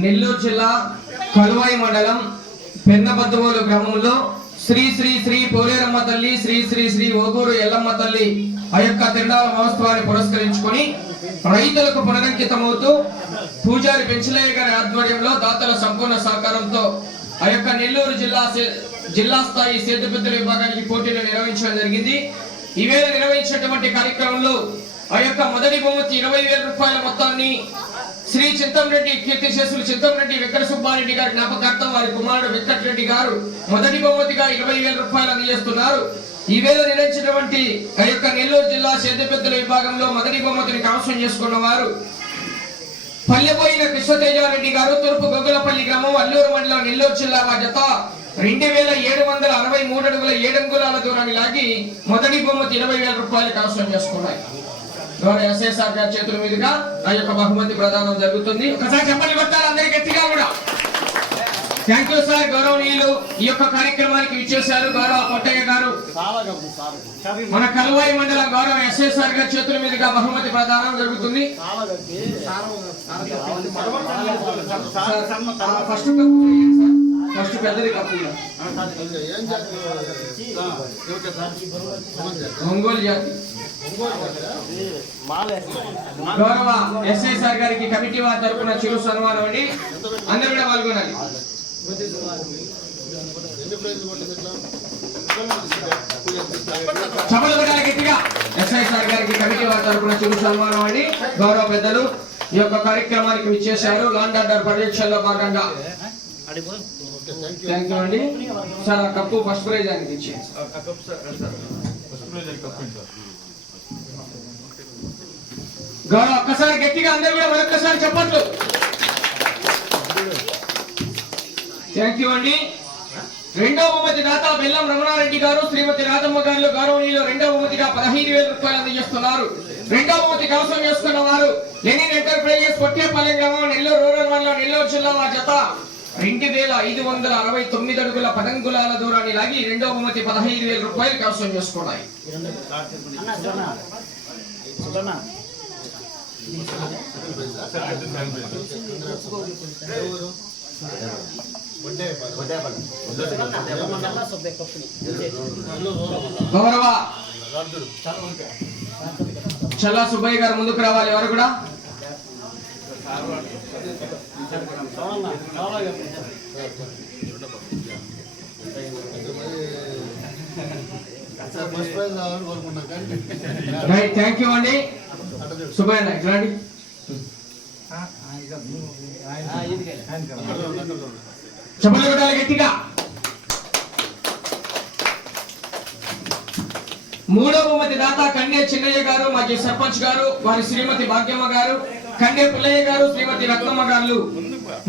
నెల్లూరు జిల్లా కలువాయి మండలం పెన్నబద్దవోలు గ్రామంలో శ్రీ శ్రీ శ్రీ పోలేరమ్మ తల్లి శ్రీ శ్రీ శ్రీ ఓగూరు ఎల్లమ్మ తల్లి ఆ యొక్క తిరునాల మహోత్సవాన్ని పురస్కరించుకొని రైతులకు పునరంకితమవుతూ పూజారి పెంచలయ్య గారి ఆధ్వర్యంలో దాతల సంపూర్ణ సహకారంతో ఆ యొక్క నెల్లూరు జిల్లా సే- జిల్లా స్థాయి సేద్యపెద్దల విభాగానికి పోటీలు నిర్వహించడం జరిగింది. ఈవేళ నిర్వహించినటువంటి కార్యక్రమంలో ఆ యొక్క మొదటి బహుమతి ఇరవై వేల రూపాయల మొత్తాన్ని శ్రీ చిత్తంరెడ్డి కీర్తిశేషులు చిత్తంరెడ్డి వెంకట సుబ్బారెడ్డి గారి జ్ఞాపకార్థం వారి కుమారుడు వెంకటరెడ్డి గారు మొదటి బహుమతిగా ఇరవై వేల రూపాయలు అందజేస్తున్నారు. ఈ వేళ నిర్వహించినటువంటి ఆ యొక్క నెల్లూరు జిల్లా సేద్యపెద్దల విభాగంలో మొదటి బహుమతిని కైవసం చేసుకున్న వారు పల్లెపోయిన కృష్ణతేజారెడ్డి గారు తూర్పు గొగ్గులపల్లి గ్రామం అల్లూరు మండలం నెల్లూరు జిల్లా వారి జత రెండు వేల ఏడు వందల అరవై మూడు అడుగుల ఏడు అంగుళాల దూరాన్ని లాగి మొదటి బొమ్మకి ఇరవై వేల రూపాయలు కైవసం చేసుకున్నాయి. గౌరవ ఎస్ఎస్ఆర్ గారి చేతుల మీదుగా ఆ యొక్క బహుమతి ప్రదానం జరుగుతుంది. ఒకసారి చెప్పండి కొట్టాలి అందరికి గట్టిగా కూడా. థ్యాంక్ యూ సార్ గౌరవనీయులు ఈ యొక్క కార్యక్రమానికి విచ్చేశారు గౌరవ కొట్టయ్య గారు. మన కలువాయి మండలం గౌరవ ఎస్ఎస్ఆర్ గారి చేతుల మీదుగా బహుమతి ప్రదానం జరుగుతుంది. ఫస్ట్ ఫస్ట్ పెద్దది ఒంగోలు జాతి. గౌరవ ఎస్ఐసార్ గారికి కమిటీ వారి తరపున చిరు సన్మానం అండి. అందరూ కూడా పాల్గొనాలి. గట్టిగా గారికి కమిటీ వారి తరపున చిరు సన్మానం అండి. గౌరవ పెద్దలు ఈ యొక్క కార్యక్రమానికి విచ్చేశారు లాండ్ ఆర్డర్ పర్యవేక్షణలో భాగంగా. థ్యాంక్ యూ అండి. సార్ ఆ కప్పు ఫస్ట్ ప్రైజ్ ఆయనకి ఇచ్చేయండి గౌరవ ఒక్కసారి గట్టిగా అందరూ కూడా మరొక్కసారి చెప్పట్లు థ్యాంక్ యూ అండి. రెండవ బహుమతి దాత బెల్లం రమణారెడ్డి గారు శ్రీమతి రాధమ్మ గారు గౌరవనీయులు రెండవ బహుమతిగా పదహైదు వేల రూపాయలు అందజేస్తున్నారు. రెండవ బహుమతి కవసం చేసుకున్న వారు లెనిన్ ఎంటర్ప్రైజెస్ పొట్టేపల్లి గ్రామం నెల్లూరు రూరల్ మండలం నెల్లూరు జిల్లా వారి జత. రెండు వేల ఐదు వందల అరవై తొమ్మిది అడుగుల పదంగులాల దూరాన్ని లాగి రెండవ బహుమతి పదహైదు వేల రూపాయలు కవసం చేసుకున్నాయి. గౌరవ చల్లా సుబ్బయ్య గారు ముందుకు రావాలి ఎవరు కూడా? రైట్ థ్యాంక్ యూ అండి చెప్పలు కొట్టాలి గట్టిగా. మూడో బహుమతి దాత కండే చిన్నయ్య గారు మాజీ సర్పంచ్ గారు వారి శ్రీమతి భాగ్యమ్మ గారు. కండే పుల్లయ్య గారు శ్రీమతి రత్నమ్మ గారు.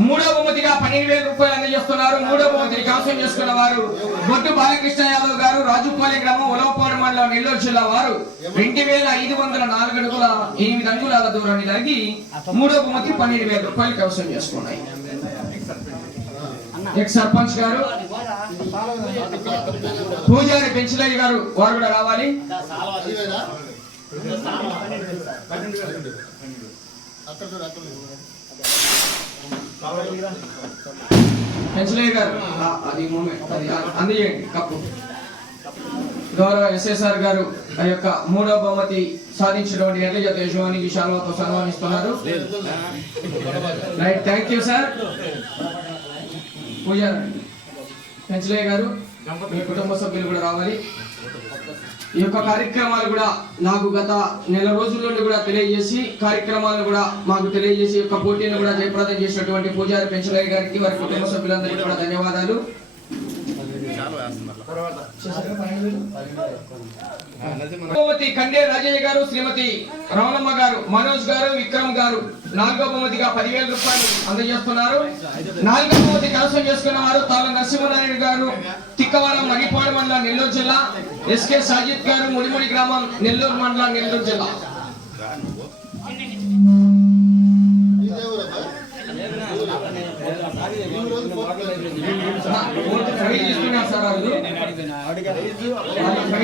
మూడో బహుమతిగా పన్నెండు వేల రూపాయలు అందజేస్తున్నారు. మూడో బహుమతిని కవసం చేసుకున్న వారు బొట్టు బాలకృష్ణ యాదవ్ గారు రాజుపాలెం గ్రామం ఉలవపాడు మండలం నెల్లూరు జిల్లా వారు. రెండు వేల ఐదు వందల నాలుగు అడుగుల ఎనిమిది అంగుళాల దూరాన్ని తగ్గి మూడో బహుమతి పన్నెండు వేల రూపాయలు కవసం చేసుకున్నాయి. ఎక్స్ సర్పంచ్ గారు పూజారి పెంచలయ్య గారు వారు కూడా రావాలి. గారు. అది మూమెంట్ అది అందజేయండి కప్పు. గౌరవ ఎస్ఎస్ఆర్ గారు ఆ యొక్క మూడో బహుమతి సాధించినటువంటి ఎర్ల జత యజమానికి శాల్వాతో సన్మానిస్తున్నారు. Right thank you sir Pooja Penchalaiah గారు. మీ కుటుంబ సభ్యులు కూడా రావాలి. ఈ యొక్క కార్యక్రమాలు కూడా నాకు గత నెల రోజుల నుండి కూడా తెలియజేసి కార్యక్రమాలను కూడా మాకు తెలియజేసి యొక్క పోటీని కూడా జయప్రదం చేసినటువంటి పూజారి పెంచలయ్య గారికి వారి కుటుంబ సభ్యులందరికీ కూడా ధన్యవాదాలు. బహుమతి కండే రాజయ్య గారు శ్రీమతి రమణమ్మ గారు మనోజ్ గారు విక్రమ్ గారు నాలుగో బహుమతిగా పదివేల రూపాయలు అందజేస్తున్నారు. నాలుగో బహుమతి కలసం చేసుకున్న వారు తాళ నరసింహనారాయణ గారు తిక్కవరం మగిపాడు మండలం నెల్లూరు జిల్లా ఎస్కే సాజిద్ గారు ముడిముడి గ్రామం నెల్లూరు మండలం నెల్లూరు జిల్లా.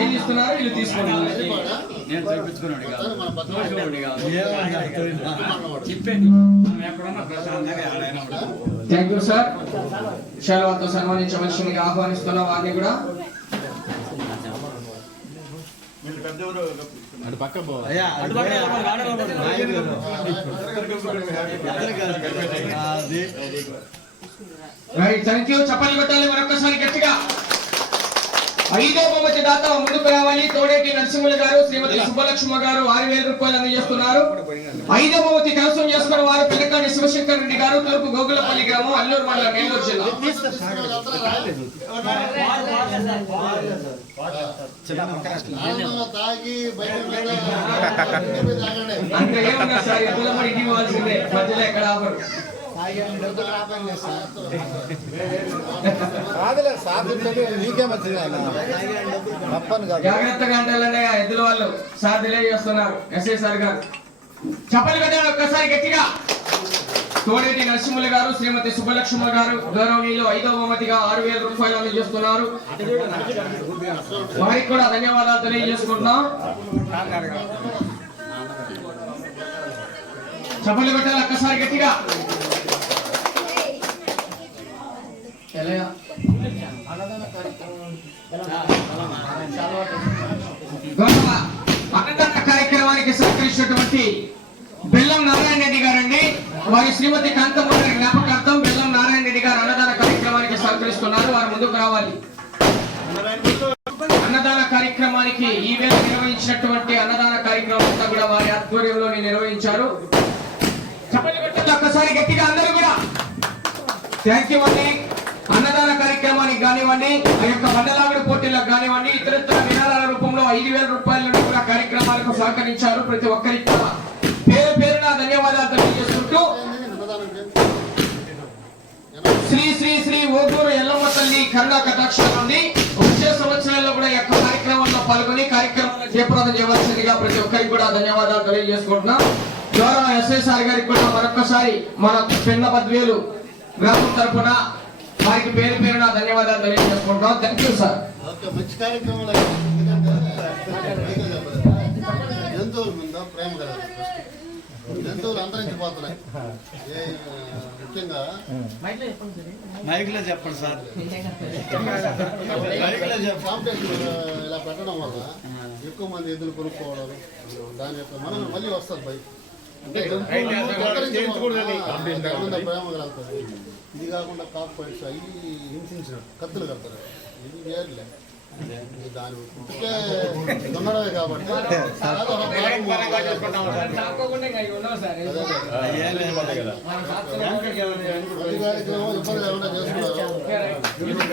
ఇస్తున్నారు వీళ్ళు తీసుకున్నారు నేను కాదు చెప్పండి థ్యాంక్ యూ సార్ శాలువాతో సన్మానించవలసిందిగా ఆహ్వానిస్తున్న వారిని కూడా రైట్ థ్యాంక్ యూ చప్పట్లు కొట్టాలి మరొకసారి గట్టిగా. ఐదో బహుమతి దాత ముందుకు రావాలి తోడేటి నరసింహులు గారు శ్రీమతి సుబ్బలక్ష్మ గారు ఆరు వేల రూపాయలు అందజేస్తున్నారు. ఐదో బహుమతి కైవసం చేసుకున్న వారు పిల్లకాడి శివశంకర్ రెడ్డి గారు తూర్పు గోగులపల్లి గ్రామం అల్లూరు మండలం నెల్లూరు జిల్లా. అంటే ఏమన్నా సార్ మధ్యలో ఎక్కడ ఆపరు. కాదులే సాధించండి నీకే మంచిది తప్పని కాదు. జాగ్రత్తగా ఉండాలనే ఎద్దుల వాళ్ళు సార్ తెలియజేస్తున్నారు ఎస్ఐ సార్ గారు. చెప్పలు కట్టాలి ఒక్కసారి గట్టిగా. తోడేటి నరసింహులు గారు శ్రీమతి సుబ్బలక్ష్మ గారు గౌరవనీయులు ఐదవ బహుమతిగా ఆరు వేల రూపాయలు అందజేస్తున్నారు. వారికి కూడా ధన్యవాదాలు తెలియజేసుకుంటున్నాం. చెప్పలు పెట్టాలి ఒక్కసారి గట్టిగా. ఎలయ. అన్నదాన కార్యక్రమానికి సహకరించినటువంటి బెల్లం నారాయణ రెడ్డి గారండి. వారి శ్రీమతి కాంతమూరి జ్ఞాపకార్థం బెల్లం నారాయణ రెడ్డి గారు అన్నదాన కార్యక్రమానికి సహకరిస్తున్నారు. వారు ముందుకు రావాలి. అన్నదాన కార్యక్రమానికి ఈ వేళ నిర్వహించినటువంటి అన్నదాన కార్యక్రమం అంతా కూడా వారి ఆధ్వర్యంలో నిర్వహించారు. చెప్పండి ఒక్కసారి గట్టిగా అందరూ కూడా. థ్యాంక్ యూ అండి అన్నదాన కార్యక్రమానికి కానివ్వండి ఆ యొక్క మండలావిడ పోటీలకు కానివ్వండి ఇతరత్ర విరాళాల రూపంలో ఐదు వేల రూపాయల కూడా కార్యక్రమాలకు సహకరించారు ప్రతి ఒక్కరికి కూడా పేరు పేరున ధన్యవాదాలు తెలియజేసుకుంటూ శ్రీ శ్రీ శ్రీ ఓటూరు ఎల్లమ్మ తల్లి కరుణా కటాక్షం నుండి వచ్చే సంవత్సరాల్లో కూడా యొక్క కార్యక్రమంలో పాల్గొని కార్యక్రమాన్ని జయప్రదం చేయవలసిందిగా ప్రతి ఒక్కరికి కూడా ధన్యవాదాలు తెలియజేసుకుంటున్నాం. గౌరవ ఎస్ఐసార్ గారికి కూడా మరొకసారి మన పెన్న పద్వేలు గ్రామం తరఫున వారికి పేరు పేరున ధన్యవాదాలు తెలియజేసుకుంటున్నాం థ్యాంక్ యూ సార్ ఓకే, మంచి చెప్పాలి. జంతువుల మీద ప్రేమ first. జంతువులు అంతరించిపోతున్నాయి ఏ, ముఖ్యంగా మైక్లో చెప్పండి సార్ మైక్లో చెప్పండి కాంపిటీషన్ ఇలా పెట్టడం వల్ల ఎక్కువ మంది ఎద్దులు కొనుక్కోవడం దాని యొక్క మనం మళ్ళీ వస్తుంది బయట అంటే జంతువులు అంతరించిపోతున్నాయి. ఆ, దాని మీద ప్రేమ కలుగుతుంది ఇది కాకుండా కాక్ పాయింట్స్ అవి హింసించినట్టు కత్తులు కడతారు ఇది వేరులే ఇది దాని పుట్టుకే దున్నడమే కాబట్టి అదొక తప్పకుండా ఇంకా ఇవి ఉండవు సార్ ఏం లేదు మన శాస్త్రం ప్రతి కార్యక్రమం ఇబ్బంది లేకుండా చేసుకున్నారు